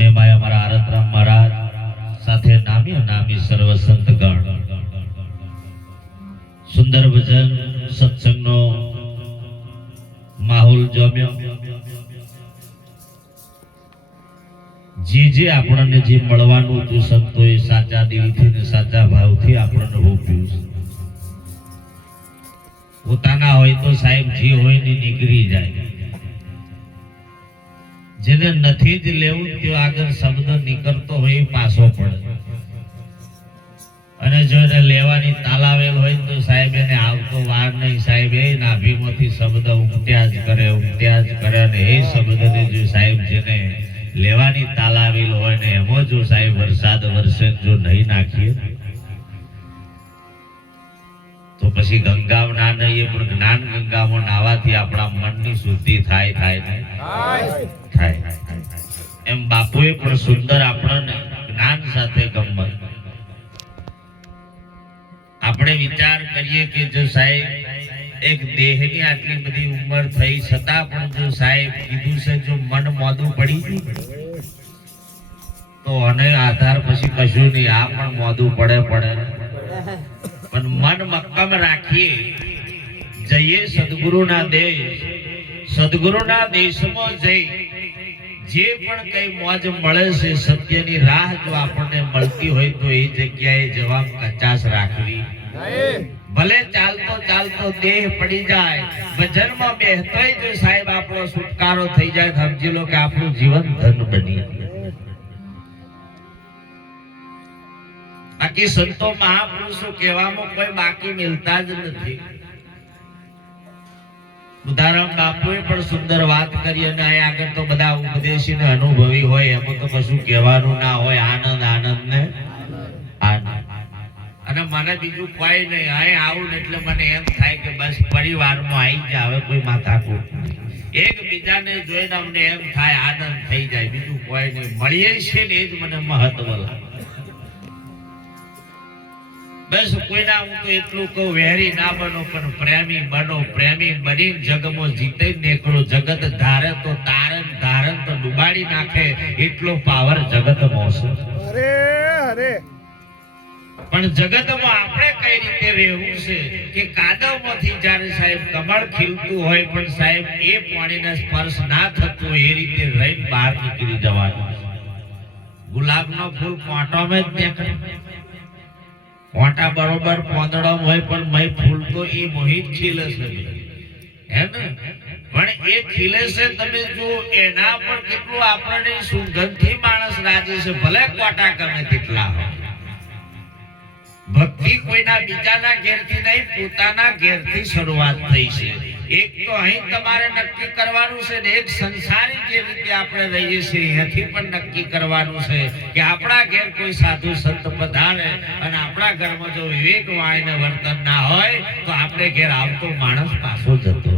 ને માય અમારા આરતરામ મહારાજ સાથે નામી નામી સર્વ સંતગણ સુંદર ભજન સત્સંગનો માહોલ જમ્યો. જે આપણને જે મળવાનું હતું સંતોએ સાચા દિલથી ને સાચા ભાવથી આપણને રોપ્યું. પોતાના હોય તો સાહેબ જે હોય ને નીકળી જાય. જેને નથી જ લેવું તે આગળ શબ્દ નીકળતો હોય પાછો પડે, અને જો એને લેવાની તાલાવેલ હોય તો સાહેબ એને આવતો વાર નહીં. સાહેબ એ નાભીમાંથી શબ્દ ઉમટ્યા જ કરે અને એ શબ્દને જો સાહેબ જેને લેવાની તાલાવેલ હોય ને એમાં જો સાહેબ વરસાદ વરસે જો નહીં નાખીએ તો પછી ગંગામાં ના નહીએ પણ જ્ઞાન ગંગામાં નાવાથી આપણા મનની શુદ્ધિ થાય. એમ બાપુએ પણ સુંદર આપણને જ્ઞાન સાથે ગમત. આપણે વિચાર કરીએ કે જો સાહેબ એક દેહની આટલી બધી ઉંમર થઈ છતાં પણ જો સાહેબ કીધું છે જો મન મોદું પડી ગયું તો અને આધાર પછી કશું નહીં. આ પણ મોદું પડે પણ મન મક્કમ રાખીએ, જઈએ સદગુરુના દેશમાં જઈ જે પણ કઈ મોજ મળે છે સત્યની રાહ જો આપણને મળતી હોય તો એ જગ્યાએ જવા કચાશ રાખવી. ભલે ચાલતો ચાલતો દેહ પડી જાય, ભજનમાં બેહતોય જો સાહેબ આપણો છુટકારો થઈ જાય, સમજી લો કે આપણું જીવન ધન બની. બાકી સંતો મહાપુરુષો કહેવામાં કોઈ બાકી મિલતા જ નથી. ઉદાહરણ બાપુએ પણ સુંદર વાત કરી, અને આ આગળ તો બધા ઉપદેશી ને અનુભવી હોય એમાં તો કશું કહેવાનું ના હોય. આનંદ આનંદ ને આનંદ. અને મને બીજું કોઈ નહીં. અહીં આવું ને એટલે મને એમ થાય કે બસ પરિવારમાં આવી જાય, હવે કોઈ માથાકૂટ એકબીજાને જોઈને અમને એમ થાય આનંદ થઈ જાય, બીજું કોઈ નહીં. મળીએ છીએ ને એ જ મને મહત્વ લાગે. બસ કોઈના હું તો એટલું કહું, વેરી ના બનો પણ પ્રેમી બનો. પ્રેમી બની જગમાં જીતે નીકળો. જગત ધારે તો તારણ, ધારણ તો ડુબાડી નાખે, એટલો પાવર જગતમાં છે. પણ જગતમાં આપણે કઈ રીતે રહેવું છે કે કાદવમાંથી જ્યારે સાહેબ કમળ ખીલતું હોય પણ સાહેબ એ પાણીને સ્પર્શ ના થતું હોય એ રીતે રહીને બહાર નીકળી જવાનું. ગુલાબનો ફૂલ કોંટામાં જ નીકળે. કોંટા બરોબર પોંદડામાં હોય પણ મય ફૂલ તો એ મોહિત ખીલે છે, હે ને? પણ એ ખીલે છે તમે જો એના પર કેટલું આપણને સુગંધથી માણસ રાજી છે, ભલે કોટા ગમે તેટલા હોય. ભક્તિ કોઈના બીજાના ઘેરથી નહીં, પોતાના ઘેરથી શરૂઆત થઈ છે. એક તો અહીં તમારે નક્કી કરવાનું છે ને એક સંસારી જે રીતે આપણે રહીએ છીએ અહીંથી પણ નક્કી કરવાનું છે કે આપણા ઘેર કોઈ સાધુ સંત પધારે અને આપણા ઘરમાં જો વિવેક વાણીને વર્તન ના હોય તો આપણે ઘેર આવતો માણસ પાછો જતો.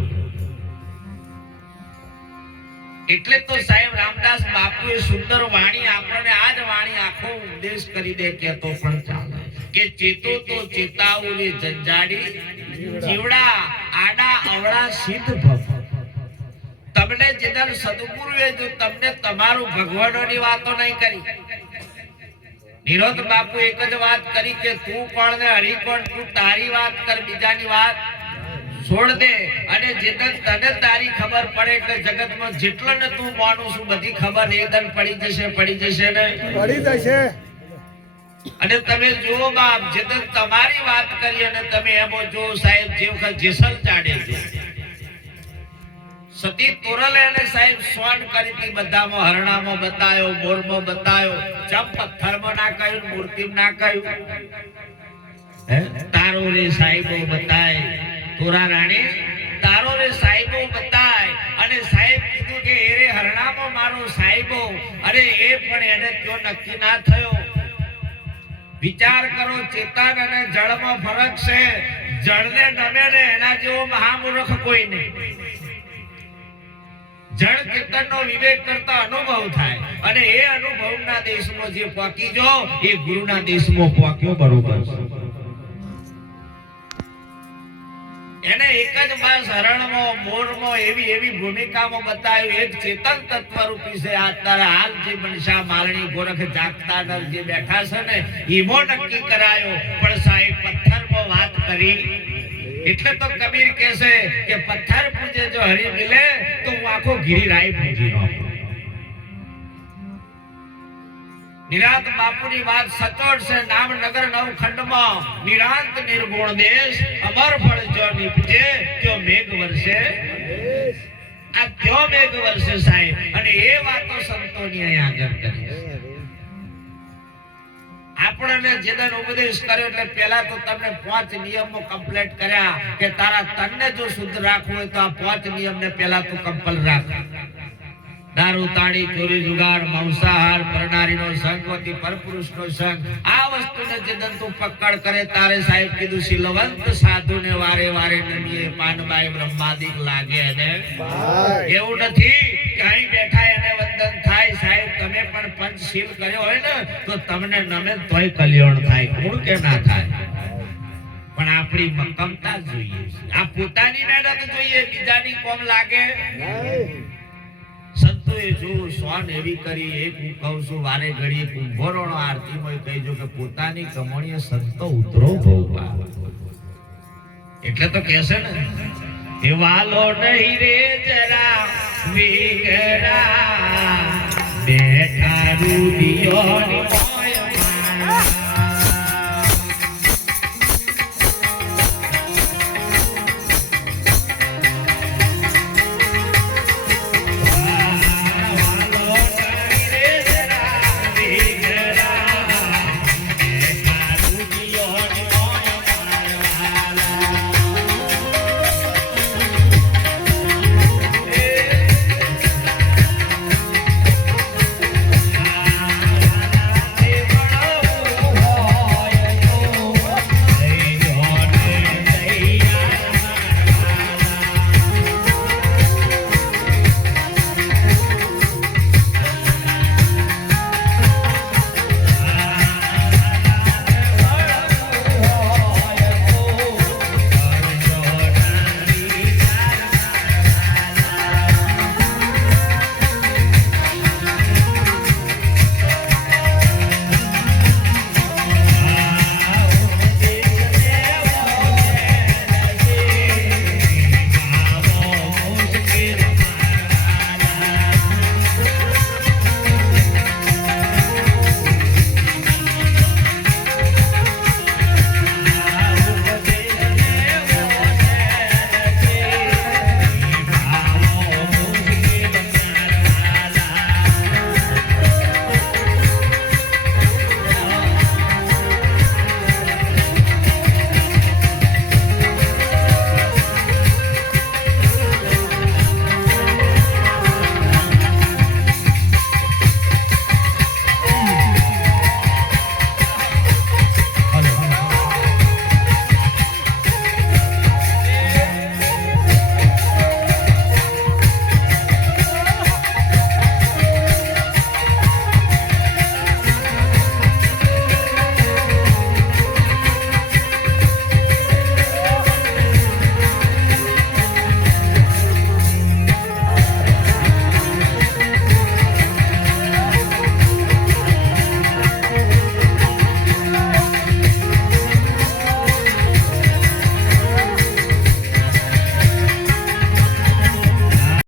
એટલે તો સાહેબ રામદાસ બાપુએ સુંદર વાણી આપણને આ જ વાણી આખો ઉપદેશ કરી દે કેતો પણ ચાલે કે ચેતો તો ચેતાવલી જંજાડી જીવડા આડા અવળા સિદ્ધ ભવ. તમને જેદર સદગુરુએ જો તમને તમારું ભગવાનોની વાતો નહીં કરી. નિરોધ બાપુ એક જ વાત કરી કે તું કોણ ને હરી કોણ, તું તારી વાત કર, બીજાની વાત છોડ દે. અને જેદર તને તારી ખબર પડે એટલે જગતમાં જેટલો ને તું માનું છું બધી ખબર એકદમ પડી જશે ને પડી જશે. અને તમે જુઓ બાપ, જેદર તમારી વાત કરી અને તમે એમાં જો સાહેબ જે વખત જેસલ ચાડે છે સતી તોરલે અને સાહેબ સ્વાન કરી હતી, બધામાં હરણામાં બતાયો, મોરમાં બતાયો, ચમ પથ્થરમાં ના કહ્યું, મૂર્તિમાં ના કહ્યું. તારો રે સાહેબો બતાય, તોરા રાણી તારો રે સાહેબો બતાય. અને સાહેબ કીધું કે એ રે હરણામાં મારો સાહેબો. અરે એ પણ એને તો નક્કી ના થયો. વિચાર કરો, ચેતન અને જળમાં ફરક છે. જળને નમે ને એના જેવો મહામૂર્ખ કોઈ નહીં. જળ ચેતનનો વિવેક કરતા અનુભવ થાય અને એ અનુભવના દેશમાં જે પહોંચી જો એ ગુરુના દેશમાં પહોંચ્યો બરોબર છે. એને એક જ બસ હરણમાં મોરમાં એવી ભૂમિકામાં બતાવ્યું. એક ચેતન તત્વ રૂપી છે. આ તારા હાલ જે મનસા મારણી ગોરખ જાગતા નર જે બેઠા છે ને ઈમો નક્કી કરાયો. પણ સાહેબ પથ્થરમાં વાત કરી એટલે તો કબીર કહે છે કે પથ્થર પૂજે જો હરી મિલે તો હું આખો ગિરિરાય પૂજી નાખું. નિરાંત બાપુની વાત સચોટ છે. નામનગર નવખંડમાં નિરાંત નિર્ગુણ દેશ અમર ફળ જો નીપજે ત્યો મેઘ વર્ષે. આ ત્યો મેઘ વર્ષે સાહેબ. અને એ વાતો સંતોની અહીં આગળ કરી. આપણને જેદન ઉપદેશ કર્યો એટલે પહેલા તો તમને 5 નિયમો કમ્પ્લીટ કર્યા કે તારા તનને જો શુદ્ધ રાખવું હોય તો આ 5 નિયમને પહેલા તો કમ્પલ રાખ. દારૂ તાળી ચોરી જુગાર માંસાહાર પરનારીનો સંગ વતી પરપુરુષનો સંગ આ વસ્તુને જેદન તું પકડ કરે તારે સાહેબ કીધું શીલવંત સાધુને વારે વારે નમીએ પાનબાઈ બ્રહ્માદિક લાગે ને એવું નથી કે અહીં બેઠા એને વંદન થાય. સાહેબ તમે પણ પંચશીલ કર્યો હોય ને તો તમને નમે તોય કલ્યાણ થાય. કોણ કે ના થાય? પણ આપણી મક્કમતા જોઈએ. આ પોતાની મહેનત જોઈએ, બીજાની કોમ લાગે. સંતોએ જો સ્વાન એવી કરી. એક હું કહું છું વારે ઘડીએ કુંભોરણો આરતીમાં કહીજો કે પોતાની કમણીએ સંતો ઉતરો ભોગવા. એટલે તો કહેશે ને એ વાલો નહીં રે જરા વીગડા બેઠા રૂદિયોની